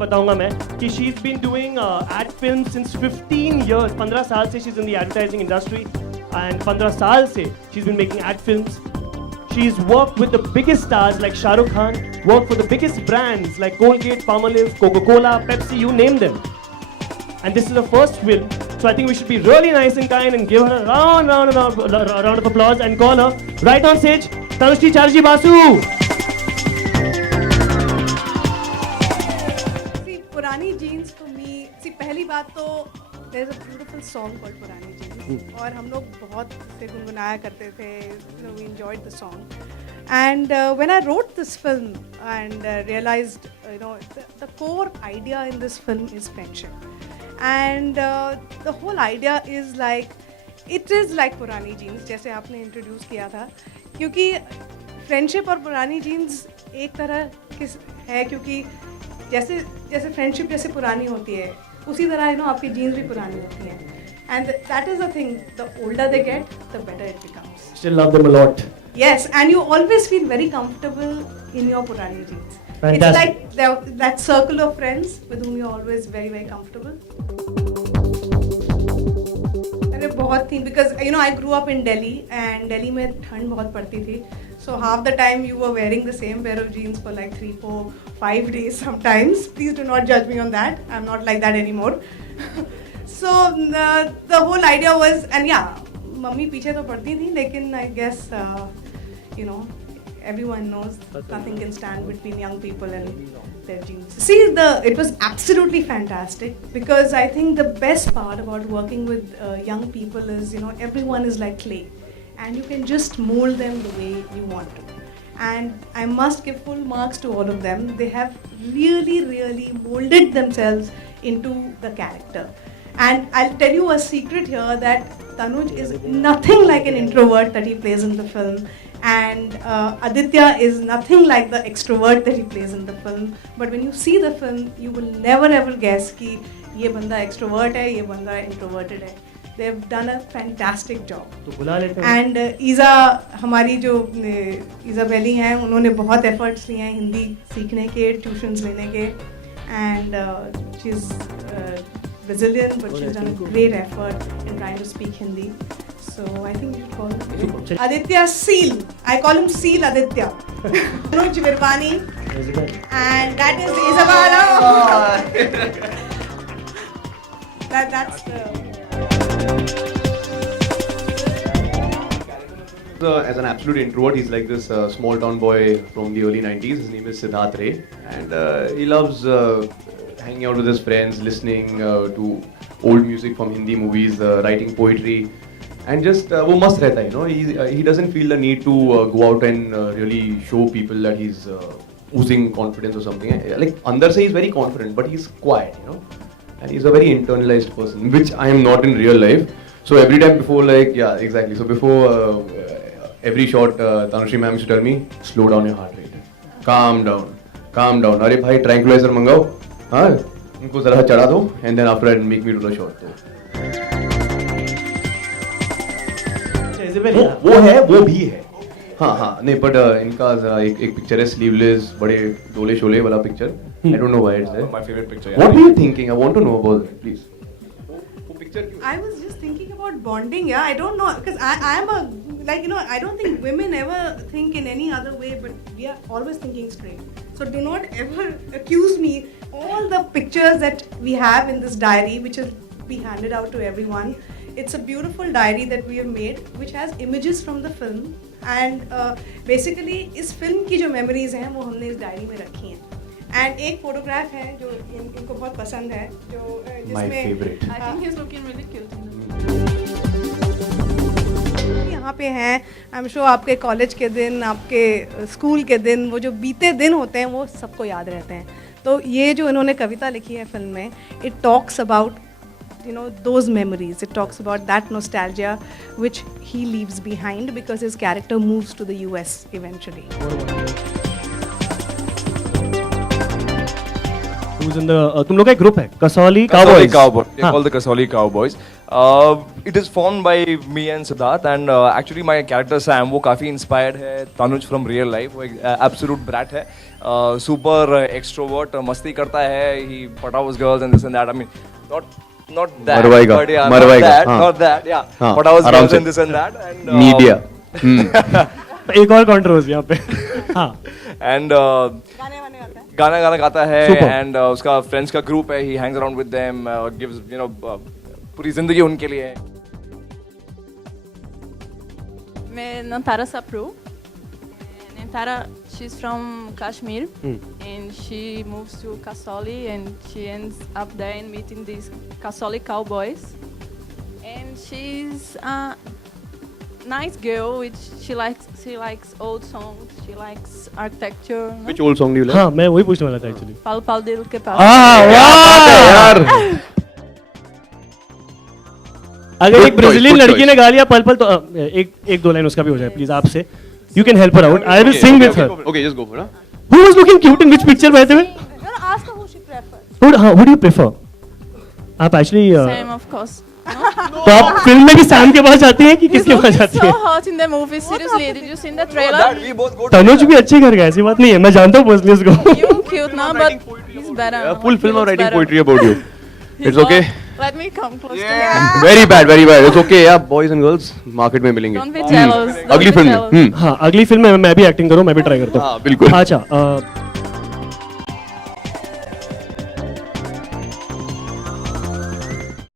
बताऊंगा मैं कि she is been doing ad film since 15 years. 15 साल से she is in the advertising industry and 15 साल से she is been making ad films. She's worked with the biggest stars like Shah Rukh Khan, worked for the biggest brands like Colgate, Palmolive, Coca-Cola, Pepsi, you name them. And this is her first film, so I think we should be really nice and kind and give her a round of applause and call her right on stage, Tanushri Chatterjee Basu. See, Purani Jeans to me, see पहली बात तो there's a beautiful song called Purani Jeans और हम लोग बहुत से गुनगुनाया करते थे, we enjoyed the song. And when I wrote this film and realized, the core idea in this film is friendship. And the whole idea is like, it is like Purani Jeans, जैसे आपने introduce किया था, क्योंकि friendship और Purani Jeans एक तरह किस है, क्योंकि जैसे फ्रेंडशिप जैसे पुरानी होती है उसी तरह आपकी जीन्स भी पुरानी होती हैं. And that is the thing, the older they get the better it becomes. Still love them a lot. Yes, and you always feel very comfortable in your purani jeans. Fantastic. It's like that circle of friends with whom you're always very, very comfortable. अरे बहुत थी, because I grew up in Delhi and Delhi में ठंड बहुत पड़ती थी. So half the time you were wearing the same pair of jeans for like 3, 4, 5 days sometimes. Please do not judge me on that. I'm not like that anymore. So the whole idea was, and yeah, mummy पीछे तो पड़ती थी, लेकिन I guess everyone knows nothing can stand between young people and their jeans. See, it was absolutely fantastic, because I think the best part about working with young people is everyone is like clay. And you can just mold them the way you want to. And I must give full marks to all of them. They have really, really molded themselves into the character. And I'll tell you a secret here, that Tanuj is nothing like an introvert that he plays in the film. And Aditya is nothing like the extrovert that he plays in the film. But when you see the film, you will never ever guess कि ये बंदा extrovert है, ये बंदा introverted है. They've done a fantastic job. तो बुला लेते हैं. And ईज़ा, हमारी जो ईज़ा बेली हैं, उन्होंने बहुत efforts लिए हैं हिंदी सीखने के, ट्यूशन्स लेने के. And she's Brazilian, but she's done a great effort in trying to speak Hindi. So I think you should call Aditya Seal. I call him Seal Aditya. Anuj Virvani. And that is Isabella. That's the... As an absolute introvert, he's like this small town boy from the early 90s. His name is Siddharth Ray, and he loves hanging out with his friends, listening to old music from Hindi movies, writing poetry, and just वो मस्त रहता है, he doesn't feel the need to go out and really show people that he's oozing confidence or something. Like अंदर से he's very confident, but he's quiet, and he's a very internalized person, which I am not in real life. So every time before, exactly. So before every shot, Tanushri ma'am used to tell me, slow down your heart rate, calm down. अरे भाई tranquilizer मंगाओ, हाँ, उनको जरा चढ़ा दो, and then after that make me do the shot. वो भी है. हाँ, नहीं, but इनका एक पिक्चर है स्लीवलेस, बड़े डोले शोले वाला picture. I don't know why it's there. My favorite picture. What were you thinking? I want to know about it, please. I was just thinking about bonding. Yeah, I don't know, because I am I don't think women ever think in any other way, but we are always thinking straight. So do not ever accuse me. All the pictures that we have in this diary, which will be handed out to everyone, it's a beautiful diary that we have made, which has images from the film. And basically इस film की जो memories हैं वो हमने इस diary में रखी हैं. And एक फोटोग्राफ है जो इनको बहुत पसंद है, जो जिसमें My favorite. I think he's looking really cute. यहाँ पे हैं, आई एम श्योर आपके कॉलेज के दिन, आपके स्कूल के दिन, वो जो बीते दिन होते हैं वो सबको याद रहते हैं. तो ये जो इन्होंने कविता लिखी है फिल्म में, it talks about those memories. It talks about that nostalgia which he leaves behind because his character moves to the US eventually. who's in the तुम लोग का एक ग्रुप है Kasauli Kasoli Cowboys. Cowboys. They're हाँ. called the Kasoli Cowboys. It is formed by me and Siddharth, and actually my character Sam वो काफी inspired है Tanuj from real life. वो एक absolute brat है, super extrovert, मस्ती करता है. He pataus girls and this and that. I mean, not that. मरवाएगा, but yeah, मरवाएगा, not that, हाँ. not that. Yeah, हाँ, pataus आराम girls से. and this and that. And media. एक और कंट्रोवर्सी यहाँ पे. हाँ. And गाना गाता है. Super. And उसका फ्रेंड्स का ग्रुप है. He hangs around with them, gives पूरी जिंदगी उनके लिए है. मैं Nantara Sapru. Nantara, she's from Kashmir, and she moves to Kasoli, and she ends up there and meeting these Kasoli Cowboys. And she's a nice girl, which she likes old songs, she likes architecture. No? Which old song do you like? हाँ मैं वही पूछने वाला था actually. Pal Pal Dil ke paas. यार. अगर एक Good Brazilian choice, good लड़की ने गा लिया पल पल तो एक दो लाइन उसका भी हो जाए प्लीज आपसे. You can help her out. I will sing with her. Okay, just go for it. Who was looking cute in which picture by the way? Ask her who she prefers. Who do you prefer? आप actually Sam, of course. No? तो आप film में भी Sam के पास जाती हैं कि He's किसके पास looking जाती so हैं? hot in the movie. Seriously, did you see the That trailer? we both go to. Tanuj भी अच्छे घर गए ऐसी बात नहीं है मैं जानता हूँ पर्सनली उसको. You cute now, but he's better. Full He film of looks writing better. poetry about you. He's It's okay. Let me come close to him. Very bad, very bad. It's okay. Yeah, boys and girls market में मिलेंगे. Don't be jealous. Don't अगली be film jealous. में. हाँ अगली film में मैं भी acting करूँ मैं भी ट्राई करता हूँ. हाँ बिल्कुल. अच्छा